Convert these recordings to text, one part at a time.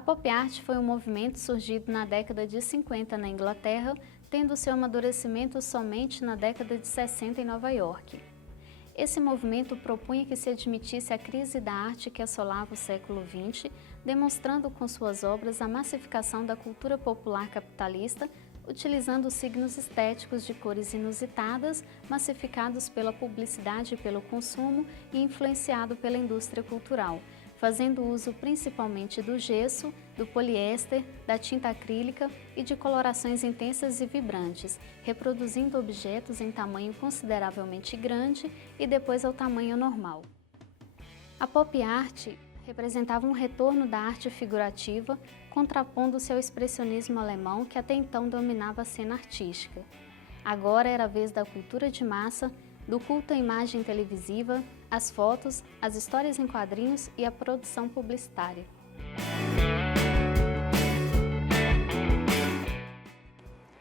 A pop art foi um movimento surgido na década de 50 na Inglaterra, tendo seu amadurecimento somente na década de 60 em Nova York. Esse movimento propunha que se admitisse a crise da arte que assolava o século XX, demonstrando com suas obras a massificação da cultura popular capitalista, utilizando signos estéticos de cores inusitadas, massificados pela publicidade e pelo consumo e influenciado pela indústria cultural, fazendo uso principalmente do gesso, do poliéster, da tinta acrílica e de colorações intensas e vibrantes, reproduzindo objetos em tamanho consideravelmente grande e depois ao tamanho normal. A pop art representava um retorno da arte figurativa, contrapondo-se ao expressionismo alemão que até então dominava a cena artística. Agora era a vez da cultura de massa, do culto à imagem televisiva, as fotos, as histórias em quadrinhos e a produção publicitária.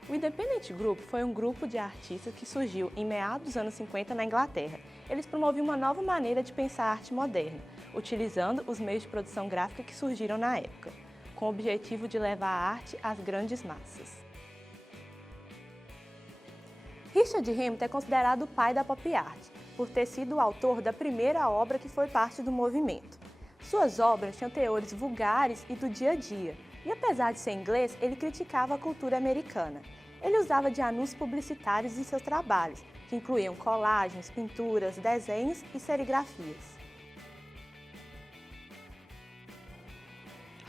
O Independent Group foi um grupo de artistas que surgiu em meados dos anos 50 na Inglaterra. Eles promoviam uma nova maneira de pensar a arte moderna, utilizando os meios de produção gráfica que surgiram na época, com o objetivo de levar a arte às grandes massas. Richard Hamilton é considerado o pai da pop art, por ter sido o autor da primeira obra que foi parte do movimento. Suas obras tinham teores vulgares e do dia a dia, e apesar de ser inglês, ele criticava a cultura americana. Ele usava de anúncios publicitários em seus trabalhos, que incluíam colagens, pinturas, desenhos e serigrafias.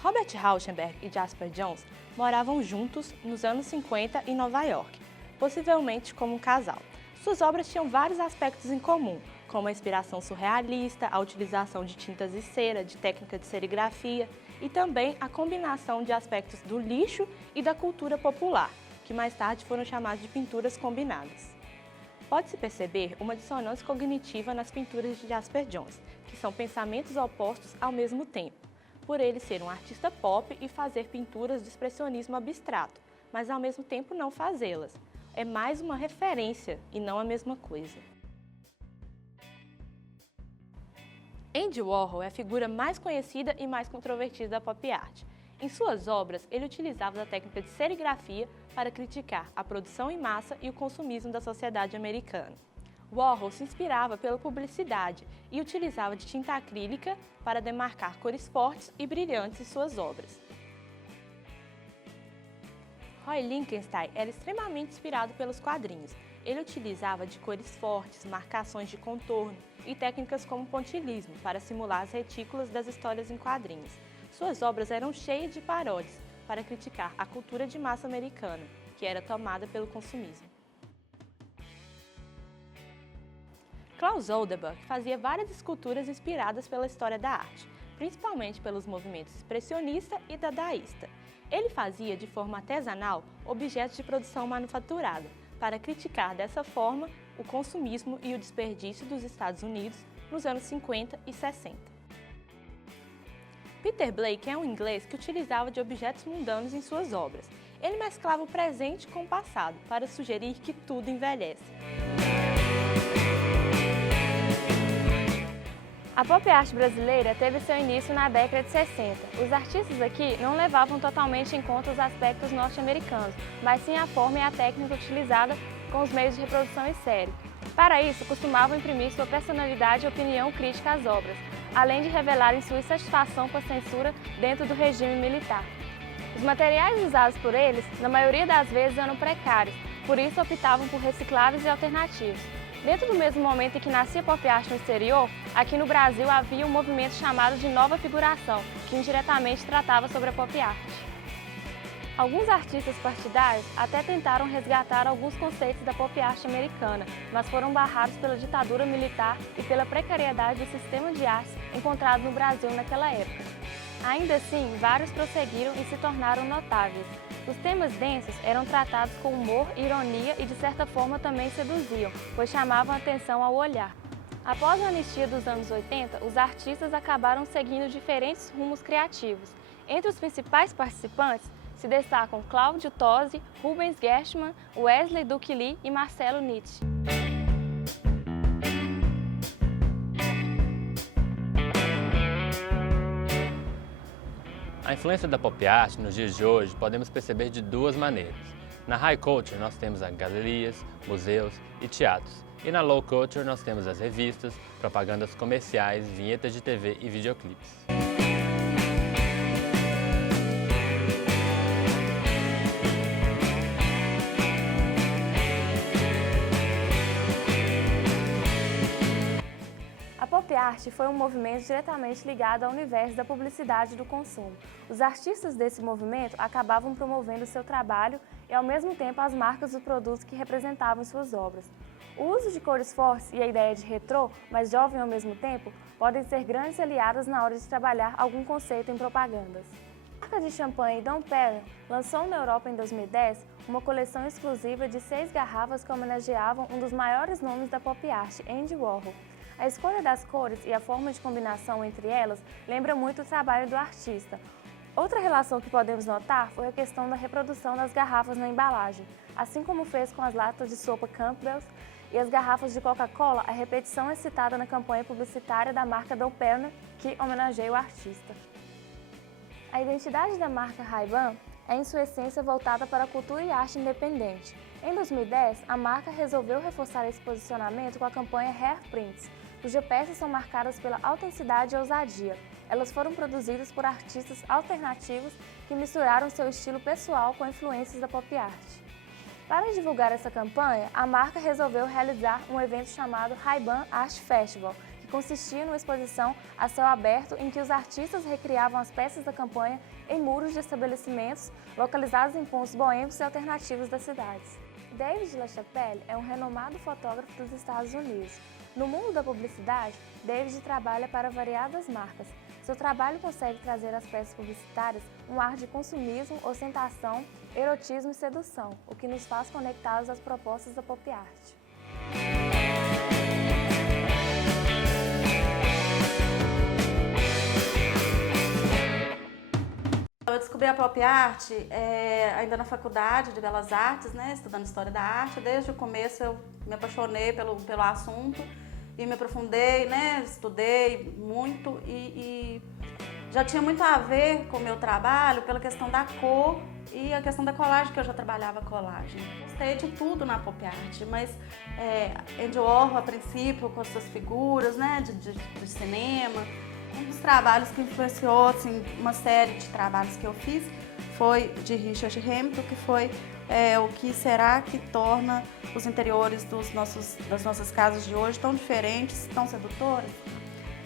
Robert Rauschenberg e Jasper Johns moravam juntos nos anos 50 em Nova York, possivelmente como um casal. Suas obras tinham vários aspectos em comum, como a inspiração surrealista, a utilização de tintas e cera, de técnica de serigrafia e também a combinação de aspectos do lixo e da cultura popular, que mais tarde foram chamados de pinturas combinadas. Pode-se perceber uma dissonância cognitiva nas pinturas de Jasper Johns, que são pensamentos opostos ao mesmo tempo, por ele ser um artista pop e fazer pinturas de expressionismo abstrato, mas ao mesmo tempo não fazê-las. É mais uma referência e não a mesma coisa. Andy Warhol é a figura mais conhecida e mais controvertida da pop art. Em suas obras, ele utilizava da técnica de serigrafia para criticar a produção em massa e o consumismo da sociedade americana. Warhol se inspirava pela publicidade e utilizava de tinta acrílica para demarcar cores fortes e brilhantes em suas obras. Roy Lichtenstein era extremamente inspirado pelos quadrinhos. Ele utilizava de cores fortes, marcações de contorno e técnicas como pontilhismo para simular as retículas das histórias em quadrinhos. Suas obras eram cheias de paródias para criticar a cultura de massa americana, que era tomada pelo consumismo. Klaus Oldenburg fazia várias esculturas inspiradas pela história da arte, principalmente pelos movimentos expressionista e dadaísta. Ele fazia de forma artesanal objetos de produção manufaturada, para criticar dessa forma o consumismo e o desperdício dos Estados Unidos nos anos 50 e 60. Peter Blake é um inglês que utilizava de objetos mundanos em suas obras. Ele mesclava o presente com o passado, para sugerir que tudo envelhece. A pop art brasileira teve seu início na década de 60. Os artistas aqui não levavam totalmente em conta os aspectos norte-americanos, mas sim a forma e a técnica utilizada com os meios de reprodução em série. Para isso, costumavam imprimir sua personalidade e opinião crítica às obras, além de revelarem sua insatisfação com a censura dentro do regime militar. Os materiais usados por eles, na maioria das vezes, eram precários, por isso optavam por recicláveis e alternativos. Dentro do mesmo momento em que nascia a pop art no exterior, aqui no Brasil havia um movimento chamado de Nova Figuração, que indiretamente tratava sobre a pop art. Alguns artistas partidários até tentaram resgatar alguns conceitos da pop art americana, mas foram barrados pela ditadura militar e pela precariedade do sistema de artes encontrado no Brasil naquela época. Ainda assim, vários prosseguiram e se tornaram notáveis. Os temas densos eram tratados com humor, ironia e de certa forma também seduziam, pois chamavam a atenção ao olhar. Após a anistia dos anos 80, os artistas acabaram seguindo diferentes rumos criativos. Entre os principais participantes se destacam Cláudio Tosi, Rubens Gershman, Wesley Duke Lee e Marcelo Nietzsche. A A influência da pop art nos dias de hoje podemos perceber de duas maneiras. Na high culture nós temos as galerias, museus e teatros. E na low culture nós temos as revistas, propagandas comerciais, vinhetas de TV e videoclipes. A pop art foi um movimento diretamente ligado ao universo da publicidade e do consumo. Os artistas desse movimento acabavam promovendo seu trabalho e, ao mesmo tempo, as marcas dos produtos que representavam suas obras. O uso de cores fortes e a ideia de retrô, mas jovem ao mesmo tempo, podem ser grandes aliadas na hora de trabalhar algum conceito em propagandas. A marca de champanhe Dom Perignon lançou na Europa em 2010 uma coleção exclusiva de 6 garrafas que homenageavam um dos maiores nomes da pop art, Andy Warhol. A escolha das cores e a forma de combinação entre elas lembra muito o trabalho do artista. Outra relação que podemos notar foi a questão da reprodução das garrafas na embalagem. Assim como fez com as latas de sopa Campbell's e as garrafas de Coca-Cola, a repetição é citada na campanha publicitária da marca Dom Perignon, que homenageia o artista. A identidade da marca Ray-Ban é, em sua essência, voltada para a cultura e arte independente. Em 2010, a marca resolveu reforçar esse posicionamento com a campanha Hair Prints, cujas peças são marcadas pela autenticidade e ousadia. Elas foram produzidas por artistas alternativos que misturaram seu estilo pessoal com influências da pop art. Para divulgar essa campanha, a marca resolveu realizar um evento chamado Ray-Ban Art Festival, que consistia numa exposição a céu aberto em que os artistas recriavam as peças da campanha em muros de estabelecimentos localizados em pontos boêmios e alternativos das cidades. David LaChapelle é um renomado fotógrafo dos Estados Unidos. No mundo da publicidade, David trabalha para variadas marcas. Seu trabalho consegue trazer às peças publicitárias um ar de consumismo, ostentação, erotismo e sedução, o que nos faz conectados às propostas da pop art. Eu descobri a pop art ainda na faculdade de Belas Artes, né, estudando História da Arte. Desde o começo eu me apaixonei pelo assunto e me aprofundei, né, estudei muito e já tinha muito a ver com o meu trabalho pela questão da cor e a questão da colagem, que eu já trabalhava colagem. Gostei de tudo na pop art, mas Andy Warhol, a princípio, com as suas figuras, né, de cinema. Um dos trabalhos que influenciou assim, uma série de trabalhos que eu fiz foi de Richard Hamilton, que foi o que será que torna os interiores das nossas casas de hoje tão diferentes, tão sedutoras.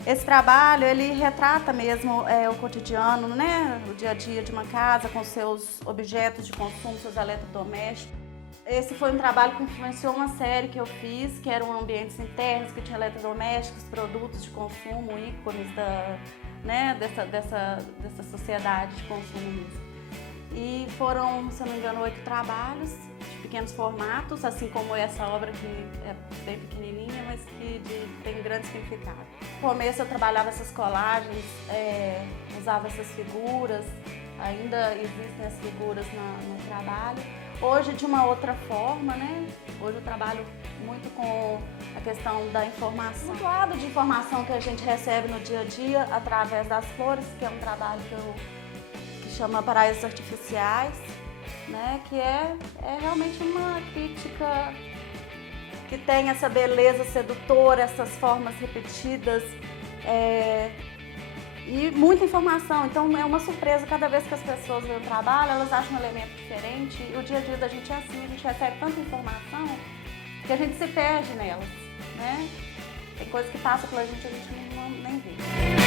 Esse trabalho, ele retrata mesmo o cotidiano, né, o dia a dia de uma casa com seus objetos de consumo, seus eletrodomésticos. Esse foi um trabalho que influenciou uma série que eu fiz, que eram ambientes internos, que tinha eletrodomésticos, produtos de consumo, ícones dessa sociedade de consumo mesmo. E foram, se eu não me engano, 8 trabalhos de pequenos formatos, assim como essa obra que é bem pequenininha, mas que tem grande significado. No começo eu trabalhava essas colagens, usava essas figuras, ainda existem as figuras no trabalho. Hoje de uma outra forma, né? Hoje eu trabalho muito com a questão da informação. Muito lado de informação que a gente recebe no dia a dia através das flores, que é um trabalho que chama Paraísos Artificiais, né? Que é realmente uma crítica que tem essa beleza sedutora, essas formas repetidas, e muita informação. Então é uma surpresa cada vez que as pessoas veem o trabalho, elas acham um elemento diferente. E o dia a dia da gente é assim, a gente recebe tanta informação que a gente se perde nelas, né? Tem coisa que passa pela gente e a gente nem vê.